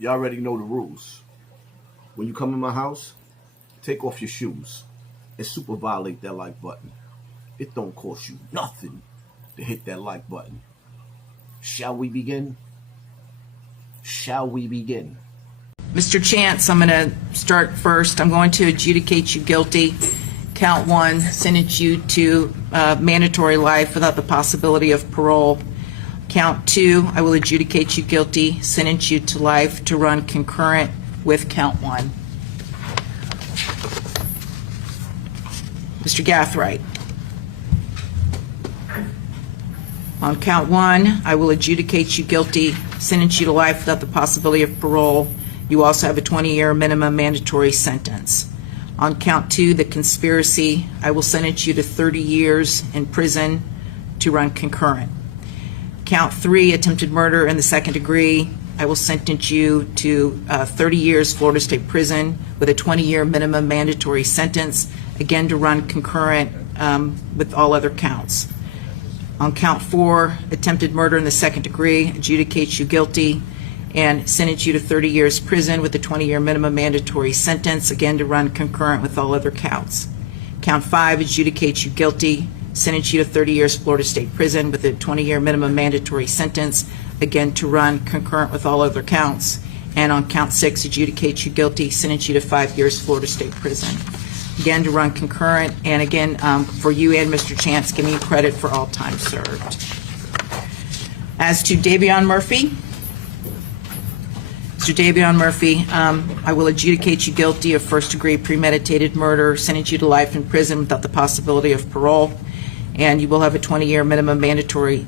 Y'all already know the rules. When you come in my house, take off your shoes and super violate that like button. It don't cost you nothing to hit that like button. Shall we begin? Shall we begin? Mr. Chance, I'm going to start first. I'm going to adjudicate you guilty. Count 1, sentence you to mandatory life without the possibility of parole. Count 2, I will adjudicate you guilty, sentence you to life to run concurrent with count 1. Mr. Gathright. On count 1, I will adjudicate you guilty, sentence you to life without the possibility of parole. You also have a 20-year minimum mandatory sentence. On count 2, the conspiracy, I will sentence you to 30 years in prison to run concurrent. Count 3, attempted murder in the second degree, I will sentence you to 30 years Florida State Prison with a 20-year minimum mandatory sentence, again to run concurrent with all other counts. On count 4, attempted murder in the second degree, adjudicate you guilty and sentence you to 30 years prison with a 20-year minimum mandatory sentence, again to run concurrent with all other counts. Count 5, adjudicate you guilty, sentence you to 30 years Florida State Prison with a 20-year minimum mandatory sentence, again to run concurrent with all other counts. And on count 6, adjudicate you guilty, sentence you to 5 years Florida State Prison, again to run concurrent. And again, for you and Mr. Chance, give me credit for all time served. As to Davion Murphy, Mr. Davion Murphy, I will adjudicate you guilty of first-degree premeditated murder, sentence you to life in prison without the possibility of parole, and you will have a 20-year minimum mandatory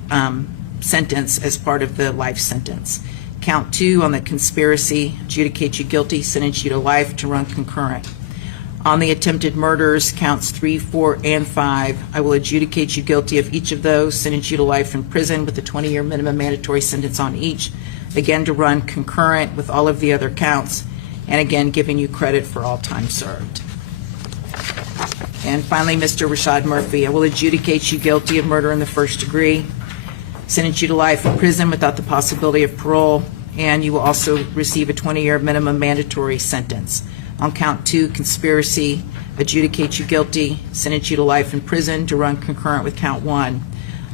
sentence as part of the life sentence. Count 2 on the conspiracy, adjudicate you guilty, sentence you to life to run concurrent. On the attempted murders, counts 3, 4, and 5, I will adjudicate you guilty of each of those, sentence you to life in prison with a 20-year minimum mandatory sentence on each, again to run concurrent with all of the other counts, and again giving you credit for all time served. And finally, Mr. Rashad Murphy, I will adjudicate you guilty of murder in the first degree, sentence you to life in prison without the possibility of parole, and you will also receive a 20-year minimum mandatory sentence. On count 2, conspiracy, adjudicate you guilty, sentence you to life in prison to run concurrent with count 1.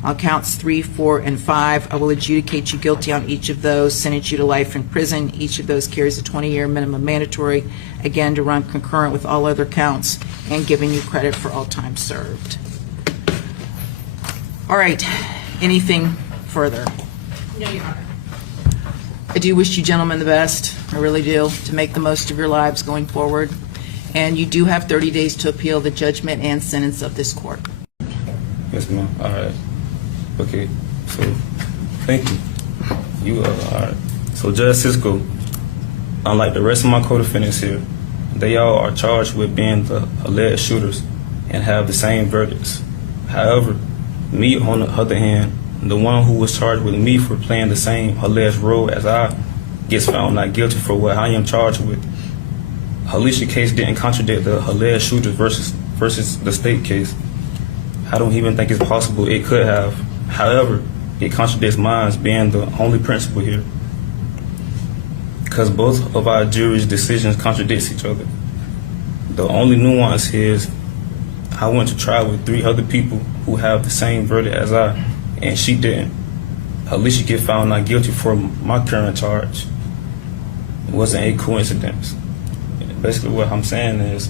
On counts 3, 4, and 5, I will adjudicate you guilty on each of those, sentence you to life in prison. Each of those carries a 20-year minimum mandatory, again to run concurrent with all other counts, and giving you credit for all time served. All right, anything further? No, Your Honor. I do wish you gentlemen the best, I really do, to make the most of your lives going forward. And you do have 30 days to appeal the judgment and sentence of this court. Yes, ma'am. All right. Okay. So, thank you. You all right. So, Judge Cisco, unlike the rest of my co-defendants here, they all are charged with being the alleged shooters and have the same verdicts. However, me, on the other hand, the one who was charged with me for playing the same alleged role as I gets found not guilty for what I am charged with. Alicia's case didn't contradict the alleged shooters versus the state case. I don't even think it's possible it could have. However, it contradicts mine being the only principle here, because both of our jury's decisions contradict each other. The only nuance here is I went to trial with 3 other people who have the same verdict as I, and she didn't. Alicia get found not guilty for my current charge. It wasn't a coincidence. Basically what I'm saying is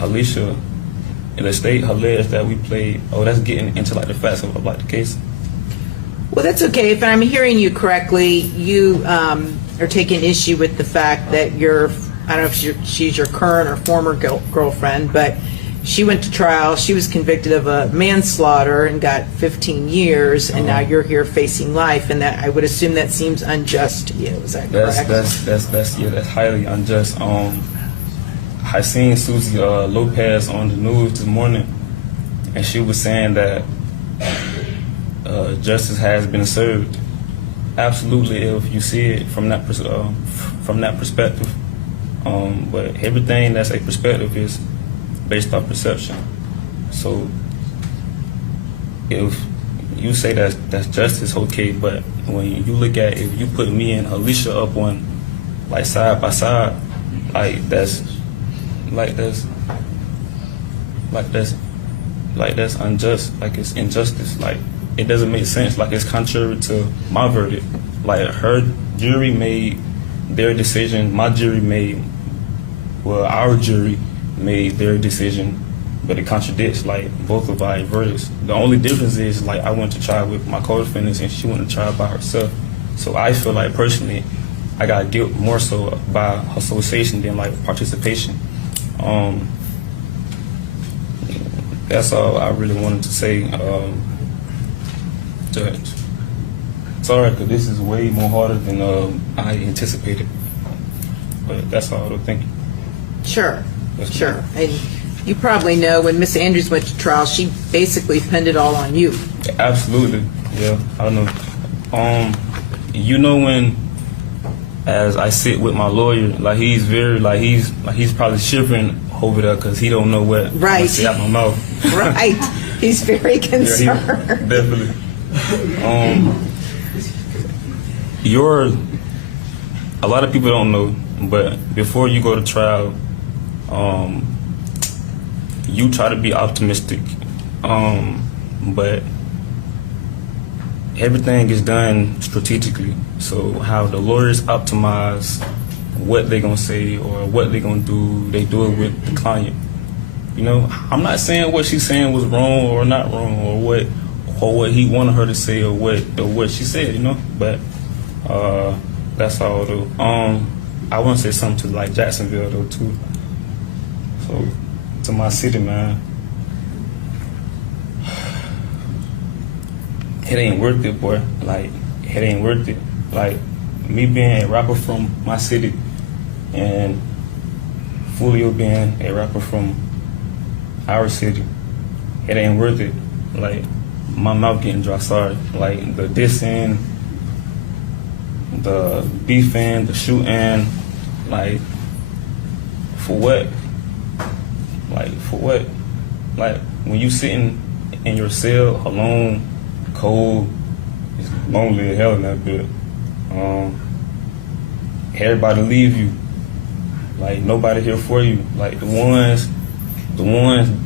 Alicia and the state alleged that we played, that's getting into like the facts of like the case. Well, that's okay. If I'm hearing you correctly, you are taking issue with the fact that I don't know if she's your current or former girlfriend, but she went to trial. She was convicted of a manslaughter and got 15 years, and now you're here facing life, and that I would assume that seems unjust to you. Is that correct? That's highly unjust. I seen Susie Lopez on the news this morning, and she was saying that justice has been served. Absolutely, if you see it from that perspective. But everything that's a perspective is based off perception. So if you say that's justice, okay, but when you look at if you put me and Alicia up on like side by side, like that's unjust, like it's injustice, like it doesn't make sense, like it's contrary to my verdict. Like her jury made their decision, my jury made, well, our jury made their decision, but it contradicts like both of our verdicts. The only difference is like I went to trial with my co-defendants and she went to trial by herself. So I feel like personally, I got guilt more so by association than like participation. That's all I really wanted to say, Judge. Sorry, because this is way more harder than I anticipated. But that's all. Thank you. Sure, Yes, sure. ma'am. And you probably know when Miss Andrews went to trial, she basically pinned it all on you. Absolutely, yeah, I know. You know when, as I sit with my lawyer, like he's very, like he's probably shivering over there because he don't know what Right. I say out my mouth. Right. He's very Yeah, concerned. definitely. A lot of people don't know, but before you go to trial, you try to be optimistic, but everything is done strategically. So how the lawyers optimize what they're gonna say or what they're gonna do, they do it with the client. You know, I'm not saying what she's saying was wrong or not wrong, or what he wanted her to say, or what she said. You know, but that's all though. I want to say something to like Jacksonville though too. So to my city, man, it ain't worth it, boy. Like it ain't worth it. Like me being a rapper from my city, and Foolio being a rapper from our city, it ain't worth it. Like my mouth getting dry. Sorry. Like the dissing, the beefing, the shooting, like for what? Like for what? Like when you sitting in your cell alone, cold, it's lonely as hell in that bit. Everybody leave you. Like nobody here for you. Like the ones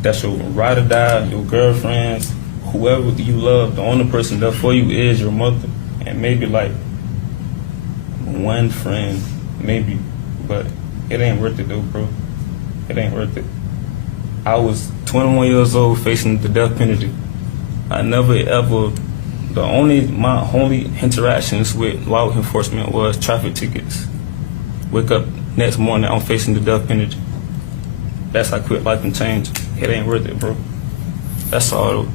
that's your ride or die, your girlfriends, whoever you love, the only person there for you is your mother, and maybe like one friend, maybe, but it ain't worth it though, bro. It ain't worth it. I was 21 years old facing the death penalty. I never ever, my only interactions with law enforcement was traffic tickets. Wake up next morning, I'm facing the death penalty. That's how quick life can change. It ain't worth it, bro. That's all.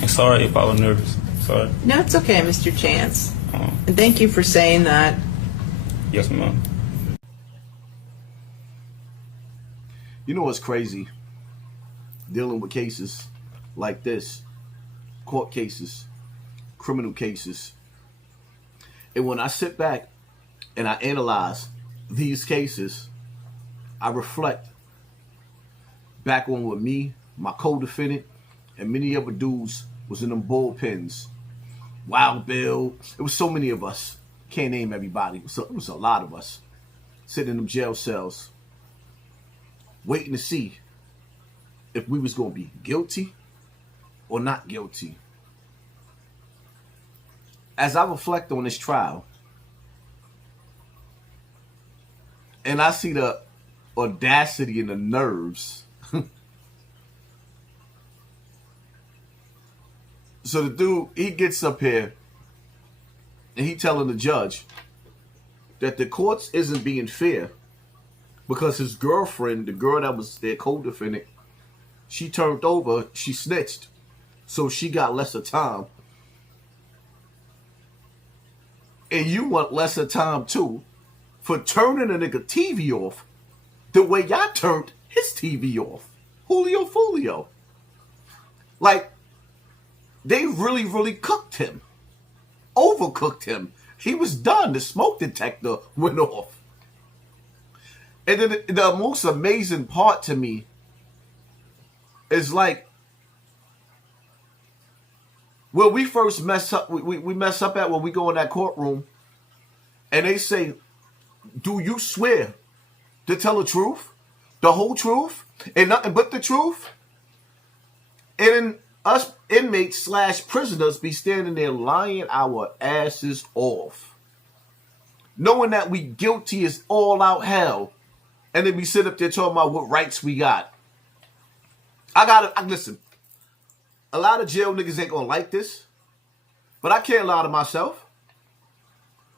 And sorry if I was nervous. Sorry. No, it's okay, Mr. Chance. And thank you for saying that. Yes, ma'am. You know what's crazy? Dealing with cases like this, court cases, criminal cases. And when I sit back and I analyze these cases, I reflect back on with me, my co-defendant, and many other dudes was in them bullpens. Wild Bill. It was so many of us. Can't name everybody. It was a lot of us sitting in them jail cells waiting to see if we was going to be guilty or not guilty. As I reflect on this trial, and I see the audacity and the nerves. So the dude, he gets up here and he telling the judge that the courts isn't being fair because his girlfriend, the girl that was their co-defendant, she turned over, she snitched, so she got lesser time. And you want lesser time too for turning a nigga TV off the way y'all turned his TV off. Foolio. Like, they really, really cooked him. Overcooked him. He was done. The smoke detector went off. And then the most amazing part to me is like, where we first mess up, we mess up at when we go in that courtroom, and they say do you swear to tell the truth, the whole truth, and nothing but the truth? And then us inmates / prisoners be standing there lying our asses off, knowing that we guilty as all out hell, and then we sit up there talking about what rights we got. Listen, a lot of jail niggas ain't gonna like this, but I can't lie to myself.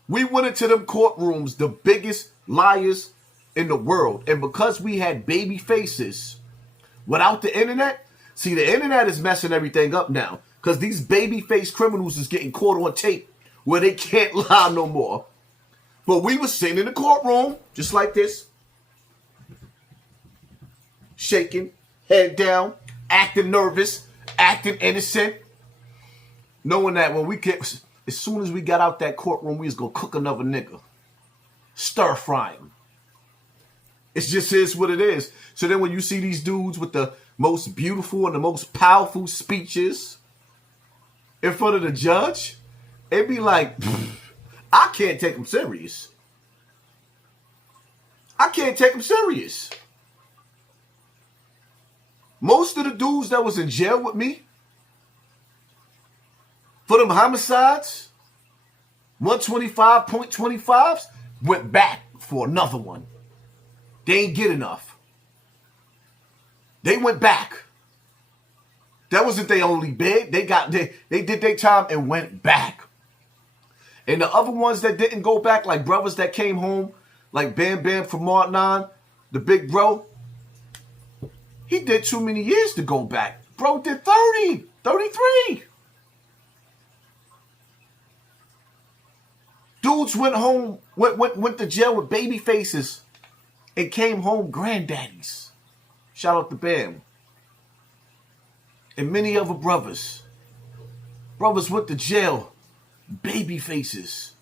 We went into them courtrooms, the biggest liars in the world, and because we had baby faces without the internet, see, the internet is messing everything up now, because these baby face criminals is getting caught on tape where they can't lie no more. But we was sitting in the courtroom, just like this, shaking, head down, acting nervous, acting innocent, knowing that when we get, as soon as we got out that courtroom, we was gonna cook another nigga, stir fry him. It just is what it is. So then when you see these dudes with the most beautiful and the most powerful speeches in front of the judge, it'd be like, I can't take them serious. I can't take them serious. Most of the dudes that was in jail with me for them homicides, 125.25s, went back for another one. They ain't get enough. They went back. That wasn't their only bid. They did their time and went back. And the other ones that didn't go back, like brothers that came home, like Bam Bam from Mark 9, the big bro, he did too many years to go back. Bro did 30, 33. Dudes went home, went to jail with baby faces and came home granddaddies. Shout out to Bam. And many other brothers. Brothers went to jail, baby faces.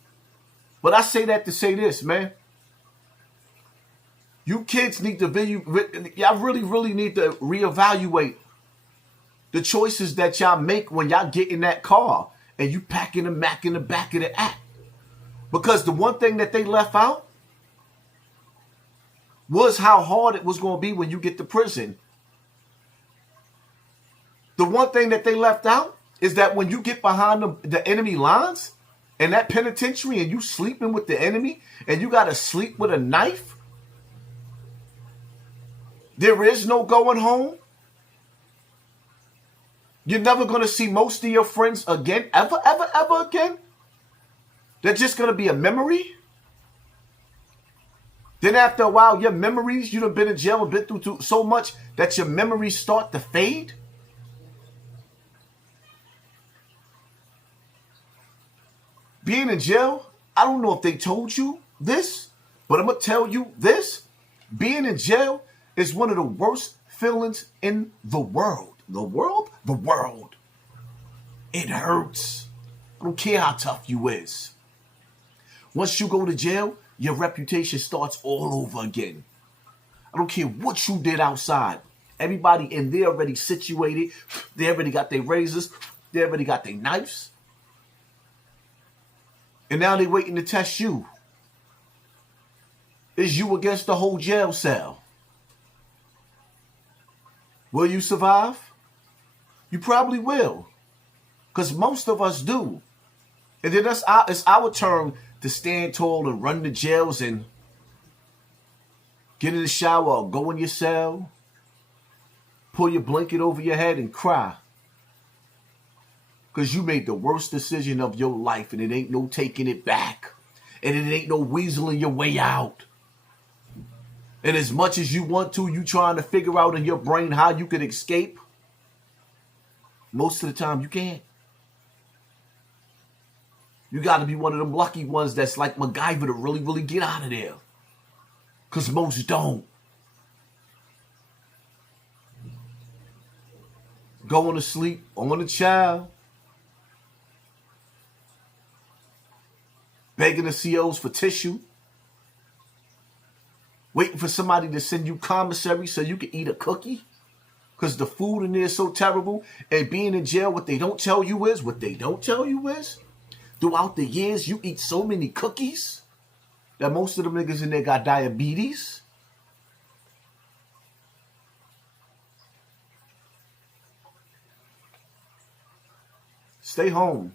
But I say that to say this, man. You kids need to y'all really need to reevaluate the choices that y'all make when y'all get in that car and you packing the Mac in the back of the act. Because the one thing that they left out was how hard it was going to be when you get to prison. The one thing that they left out is that when you get behind the enemy lines and that penitentiary and you sleeping with the enemy and you got to sleep with a knife, there is no going home. You're never going to see most of your friends again, ever again. They're just going to be a memory. Then after a while, your memories, you've been in jail and been through so much that your memories start to fade. Being in jail, I don't know if they told you this, but I'm going to tell you this. Being in jail is one of the worst feelings in the world. The world? The world. It hurts. I don't care how tough you is. Once you go to jail, your reputation starts all over again. I don't care what you did outside. Everybody in there already situated. They already got their razors. They already got their knives. And now they're waiting to test you. Is you against the whole jail cell? Will you survive? You probably will. Because most of us do. And then it's our turn to stand tall and run the jails and get in the shower or go in your cell, pull your blanket over your head and cry. Because you made the worst decision of your life and it ain't no taking it back. And it ain't no weaseling your way out. And as much as you want to, you trying to figure out in your brain how you could escape. Most of the time you can't. You got to be one of them lucky ones that's like MacGyver to really get out of there. Because most don't. Going to sleep on the child. Begging the COs for tissue. Waiting for somebody to send you commissary so you can eat a cookie. Because the food in there is so terrible. And being in jail, what they don't tell you is, throughout the years, you eat so many cookies that most of them niggas in there got diabetes? Stay home.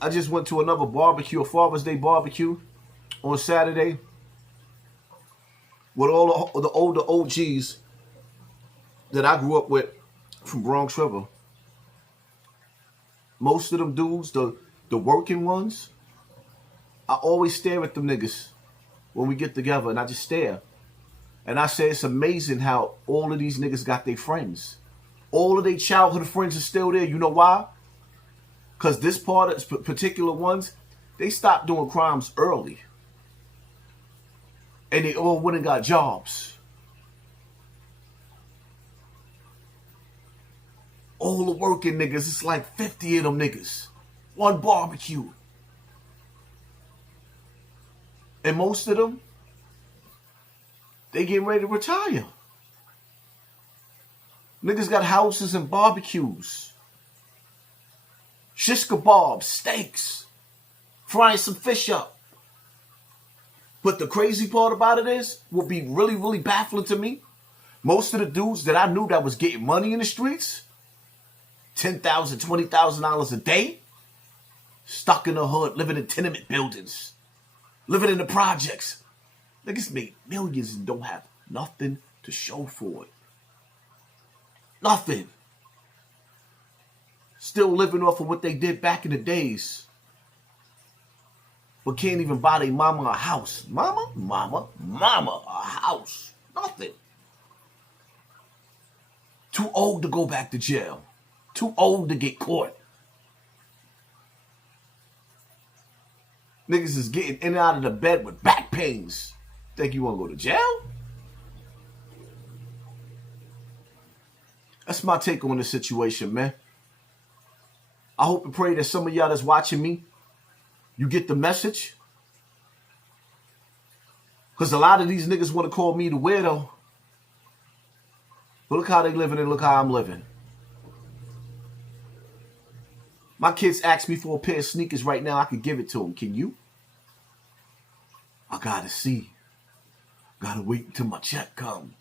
I just went to another barbecue, a Father's Day barbecue on Saturday with all the older OGs that I grew up with from Bronx River. Most of them dudes, the working ones, I always stare at them niggas when we get together, and I just stare. And I say it's amazing how all of these niggas got their friends. All of their childhood friends are still there. You know why? Because this particular ones, they stopped doing crimes early. And they all went and got jobs. All the working niggas, it's like 50 of them niggas. One barbecue. And most of them, they getting ready to retire. Niggas got houses and barbecues. Shish kebabs, steaks. Frying some fish up. But the crazy part about it is, what be really, really baffling to me, most of the dudes that I knew that was getting money in the streets, $10,000, $20,000 a day, stuck in the hood, living in tenement buildings, living in the projects. Niggas made millions and don't have nothing to show for it. Nothing. Still living off of what they did back in the days. But can't even buy their mama a house. Mama, a house. Nothing. Too old to go back to jail. Too old to get caught. Niggas is getting in and out of the bed with back pains. Think you want to go to jail? That's my take on the situation, man. I hope and pray that some of y'all that's watching me, you get the message. Because a lot of these niggas want to call me the weirdo. But look how they living and look how I'm living. My kids ask me for a pair of sneakers right now. I could give it to them. Can you? I gotta see. Gotta wait until my check come.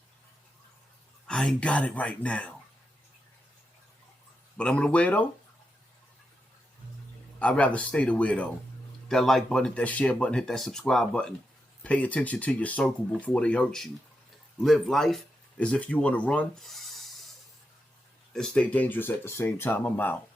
I ain't got it right now. But I'm the weirdo. I'd rather stay the weirdo. That like button, hit that share button, hit that subscribe button. Pay attention to your circle before they hurt you. Live life as if you want to run and stay dangerous at the same time. I'm out.